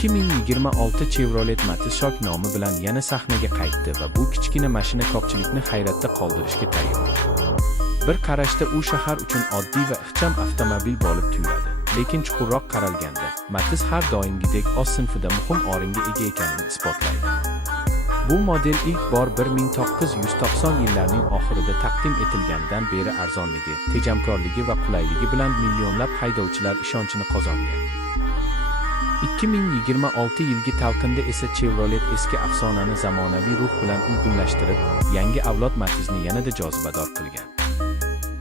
2026 Chevrolet Matiz shok nomi bilan yana sahnaga qaytdi va bu kichkina mashina ko'pchilikni hayratda qoldirishga tayyor. Bir qarashda u shahar uchun oddiy va ixcham avtomobil bo'lib tuyuladi. Lekin chuqurroq qaralganda, Matiz har doimgidek o'z sinfida muhim o'ringa ega ekanini isbotlaydi. Bu model ilk bor 1990 yillarning oxirida taqdim etilgandan beri arzonligi, tejamkorligi va qulayligi bilan millionlab haydovchilar ishonchini qozongan. 2026 yilgi talqinda esa Chevrolet eski afsonani zamonaviy ruh bilan uyg'unlashtirib, yangi avlod Matiz'ni yanada jozibador qilgan.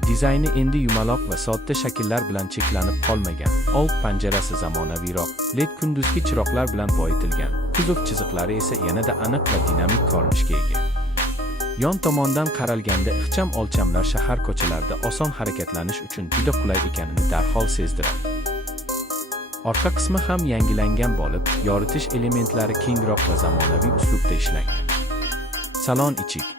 Dizayni endi yumaloq va sodda shakllar bilan cheklanib qolmagan. Old panjarasi zamonaviyroq, LED kunduzgi chiroqlar bilan boyitilgan. Kuzov chiziqlari esa yanada aniq va dinamik ko'rinishga ega. Yon tomondan qaralganda ixcham o'lchamlar shahar ko'chalarida oson harakatlanish uchun juda qulay ekanini darhol sezdiradi. Orqa qismi ham yangilangan bo'lib, yoritish elementlari kengroq va zamonaviy uslubda ishlangan. Salon ichik